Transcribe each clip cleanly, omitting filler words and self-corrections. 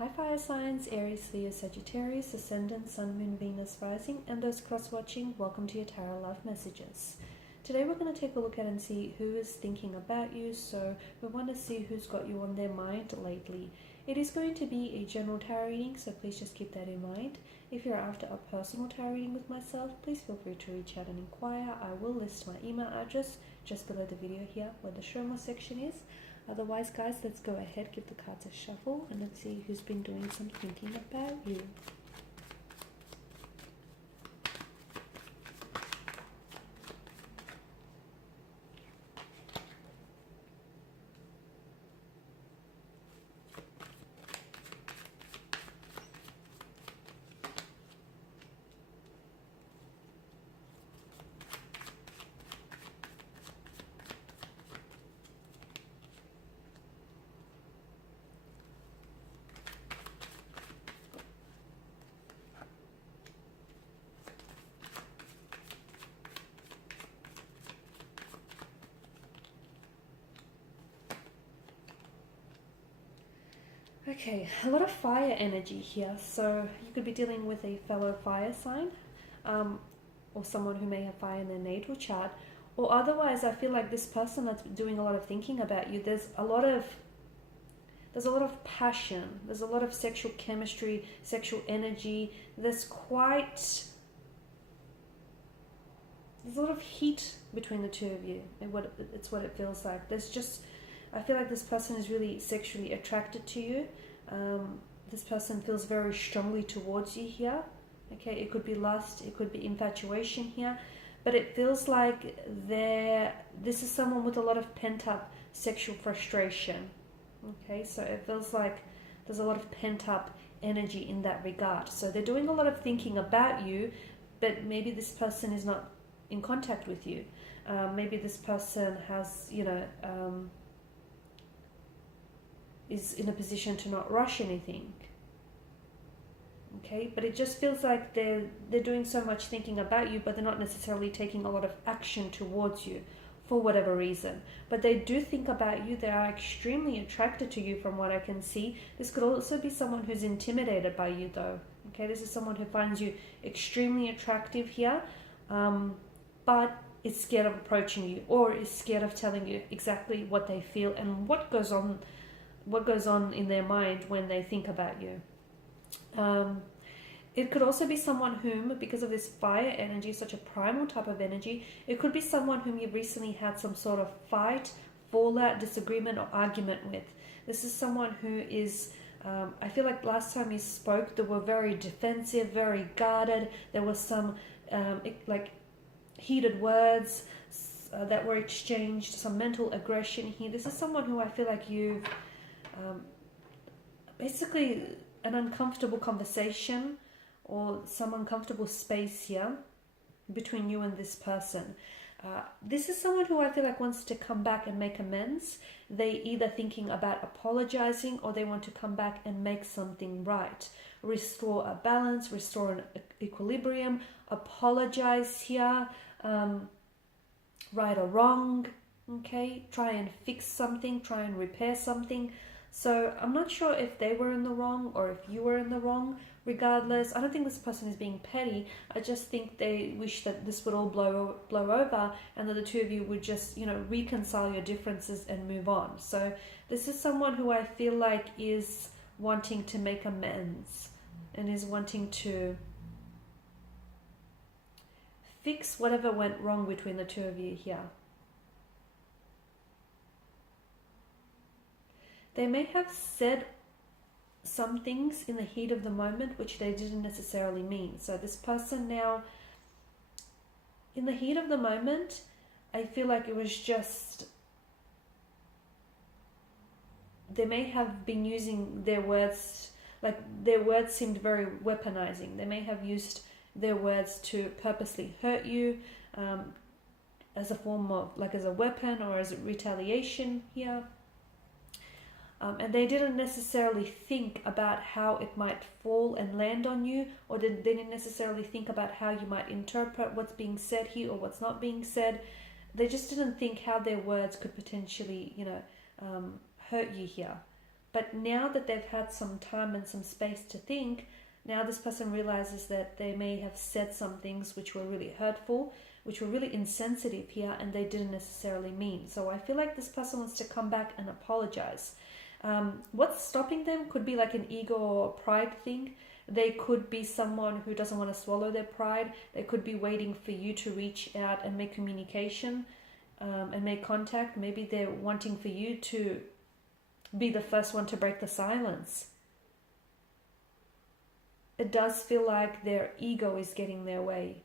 Hi fire signs, Aries, Leo, Sagittarius, Ascendant, Sun, Moon, Venus, Rising, and those cross-watching, welcome to your Tarot Love Messages. Today we're going to take a look at and see who is thinking about you, so we want to see who's got you on their mind lately. It is going to be a general tarot reading, so please just keep that in mind. If you're after a personal tarot reading with myself, please feel free to reach out and inquire. I will list my email address just below the video here where the show more section is. Otherwise, guys, let's go ahead, give the cards a shuffle, and let's see who's been doing some thinking about you. Okay, a lot of fire energy here, so you could be dealing with a fellow fire sign, or someone who may have fire in their natal chart, or otherwise I feel like this person that's doing a lot of thinking about you, there's a lot of passion, there's a lot of sexual chemistry, sexual energy, there's a lot of heat between the two of you, and it's what it feels like. I feel like this person is really sexually attracted to you. This person feels very strongly towards you here. Okay, it could be lust, it could be infatuation here, but it feels like this is someone with a lot of pent-up sexual frustration. Okay, so it feels like there's a lot of pent-up energy in that regard. So they're doing a lot of thinking about you, but maybe this person is not in contact with you. Maybe this person has, is in a position to not rush anything. Okay, but it just feels like they're doing so much thinking about you, but they're not necessarily taking a lot of action towards you for whatever reason. But they do think about you. They are extremely attracted to you from what I can see. This could also be someone who's intimidated by you though. Okay, this is someone who finds you extremely attractive here, but is scared of approaching you, or is scared of telling you exactly what they feel and what goes on in their mind when they think about you. It could also be someone whom, because of this fire energy, such a primal type of energy, it could be someone whom you've recently had some sort of fight, fallout, disagreement, or argument with. This is someone who is, I feel like last time you spoke, they were very defensive, very guarded. There was some heated words that were exchanged, some mental aggression here. This is someone who I feel like you've basically an uncomfortable conversation or some uncomfortable space here between you and this person. This is someone who I feel like wants to come back and make amends. They either thinking about apologizing, or they want to come back and make something right, restore a balance, restore an equilibrium, apologize here, right or wrong. Okay, try and fix something, try and repair something. So I'm not sure if they were in the wrong or if you were in the wrong. Regardless, I don't think this person is being petty. I just think they wish that this would all blow over, and that the two of you would just, reconcile your differences and move on. So this is someone who I feel like is wanting to make amends and is wanting to fix whatever went wrong between the two of you here. They may have said some things in the heat of the moment which they didn't necessarily mean. So this person now, in the heat of the moment, I feel like it was just, they may have been using their words, like their words seemed very weaponizing. They may have used their words to purposely hurt you, as a form of, as a weapon or as a retaliation here. And they didn't necessarily think about how it might fall and land on you, or they didn't necessarily think about how you might interpret what's being said here or what's not being said. They just didn't think how their words could potentially, hurt you here. But now that they've had some time and some space to think, now this person realizes that they may have said some things which were really hurtful, which were really insensitive here, and they didn't necessarily mean. So I feel like this person wants to come back and apologize. What's stopping them could be like an ego or pride thing. They could be someone who doesn't want to swallow their pride. They could be waiting for you to reach out and make communication and make contact. Maybe they're wanting for you to be the first one to break the silence. It does feel like their ego is getting their way.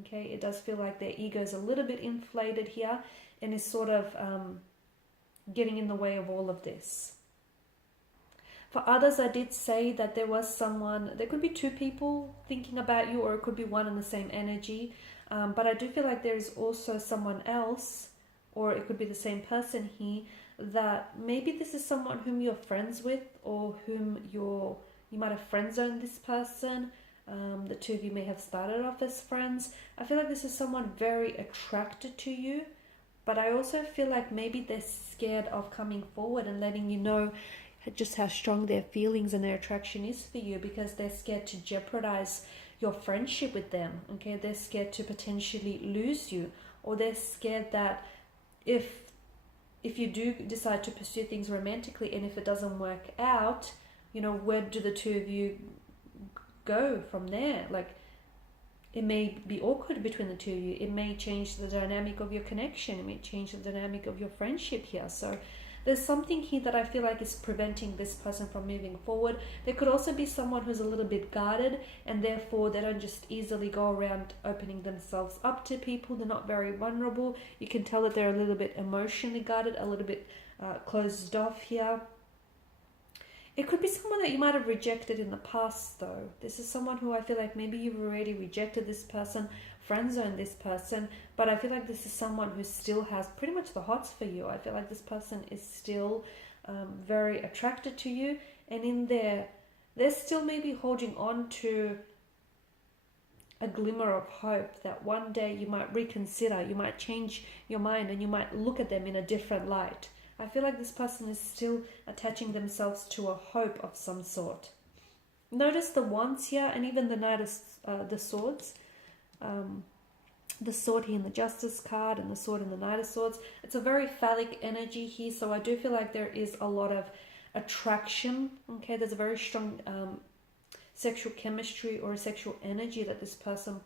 Okay, it does feel like their ego is a little bit inflated here and is sort of getting in the way of all of this. For others, I did say that there was someone, there could be two people thinking about you, or it could be one in the same energy. But I do feel like there is also someone else, or it could be the same person here, that maybe this is someone whom you're friends with, or whom you might have friend zoned this person. The two of you may have started off as friends. I feel like this is someone very attracted to you, but I also feel like maybe they're scared of coming forward and letting you know just how strong their feelings and their attraction is for you, because they're scared to jeopardize your friendship with them. Okay, they're scared to potentially lose you, or they're scared that if you do decide to pursue things romantically, and if it doesn't work out, you know, where do the two of you go from there? Like, it may be awkward between the two of you. It may change the dynamic of your connection. It may change the dynamic of your friendship here. So there's something here that I feel like is preventing this person from moving forward. There could also be someone who's a little bit guarded, and therefore they don't just easily go around opening themselves up to people. They're not very vulnerable. You can tell that they're a little bit emotionally guarded, a little bit closed off here. It could be someone that you might have rejected in the past, though. This is someone who I feel like maybe you've already rejected this person, friend-zoned this person, but I feel like this is someone who still has pretty much the hots for you. I feel like this person is still very attracted to you, and in there, they're still maybe holding on to a glimmer of hope that one day you might reconsider, you might change your mind, and you might look at them in a different light. I feel like this person is still attaching themselves to a hope of some sort. Notice the wands here, and even the Knight of the Swords. The sword here in the Justice card, and the sword in the Knight of Swords. It's a very phallic energy here, so I do feel like there is a lot of attraction. Okay, there's a very strong sexual chemistry or a sexual energy that this person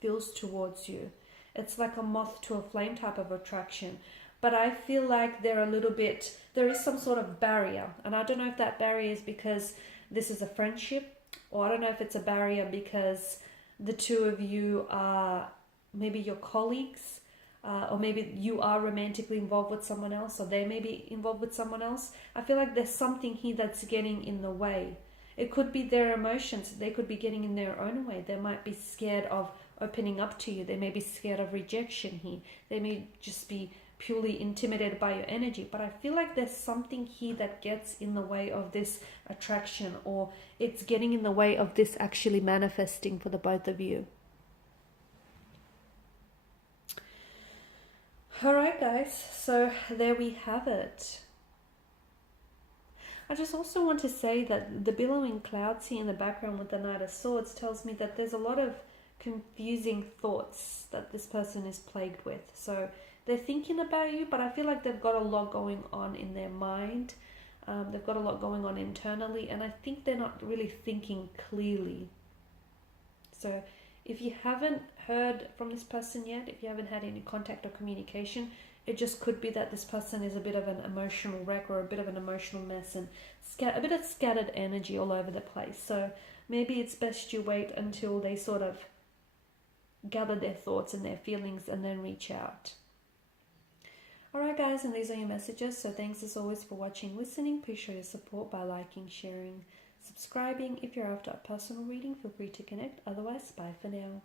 feels towards you. It's like a moth to a flame type of attraction. But I feel like there is some sort of barrier. And I don't know if that barrier is because this is a friendship, or I don't know if it's a barrier because the two of you are maybe your colleagues, or maybe you are romantically involved with someone else, or they may be involved with someone else. I feel like there's something here that's getting in the way. It could be their emotions. They could be getting in their own way. They might be scared of opening up to you. They may be scared of rejection here. They may just be purely intimidated by your energy, but I feel like there's something here that gets in the way of this attraction, or it's getting in the way of this actually manifesting for the both of you. Alright guys, so there we have it. I just also want to say that the billowing clouds here in the background with the Knight of Swords tells me that there's a lot of confusing thoughts that this person is plagued with. So they're thinking about you, but I feel like they've got a lot going on in their mind. They've got a lot going on internally, and I think they're not really thinking clearly. So if you haven't heard from this person yet, if you haven't had any contact or communication, it just could be that this person is a bit of an emotional wreck, or a bit of an emotional mess, and a bit of scattered energy all over the place. So maybe it's best you wait until they sort of gather their thoughts and their feelings and then reach out. Alright guys, and these are your messages. So thanks as always for watching, listening. Please show your support by liking, sharing, subscribing. If you're after a personal reading, feel free to connect. Otherwise, bye for now.